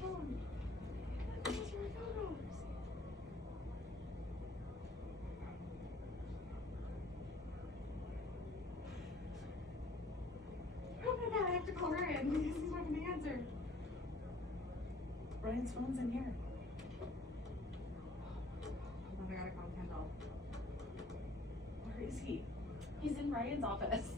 phone? Where's your photos? Oh my god, I have to call Ryan because he's not going to answer. Ryan's phone's in here. Hold on, I gotta call Kendall. Where is he? He's in Ryan's office.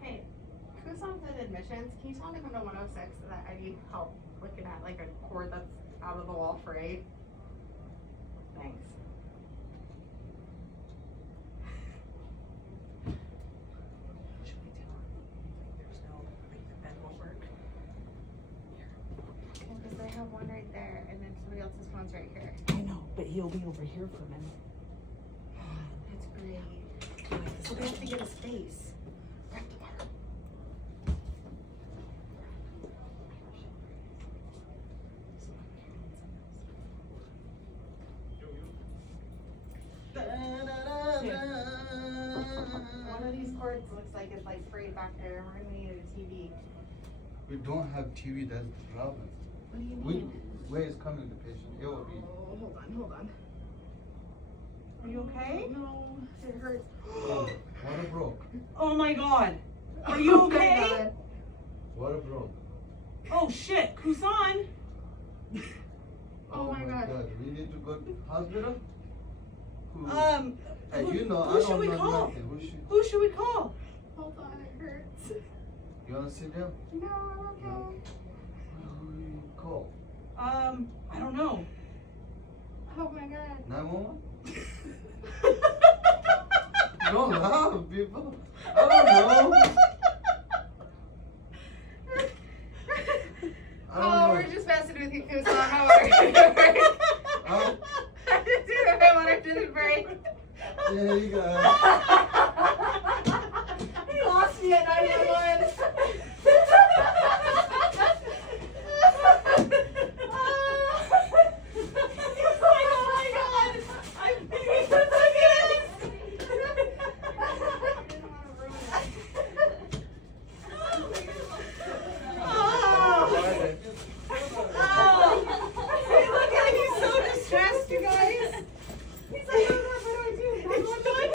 Hey, Kusan's in admissions. Can you tell him to come to 106 so that I need help looking at like a cord that's out of the wall frayed? Thanks. Should we tell him? There's no, like, the bed won't work. Because they have one right there and then somebody else's phone's right here. I know, but he'll be over here for a minute. That's great. Like, So we have to get a space. grab the water. One of these cords looks like it's like frayed back there. We're gonna need a TV. We don't have TV, that's the problem. What do you We, need? where is coming the patient? It will be. Oh, hold on. Are you okay? No, it hurts. Oh, water broke. Oh my god. Are you Oh my okay? God. Water broke. Oh shit, Kusan. Oh my God. We need to go to hospital? Who? Hey, who- you know, who I should don't we know call? nothing. Who should we call? Hold on, it hurts. You wanna sit down? No, I'm okay. Who you call? I don't know. Oh my God. 911? Don't laugh, people. I don't know. I don't Oh, know. we're just messing with you, Kusan. How are you? Huh? I just do my water didn't break. Yeah, you got He lost me at 911.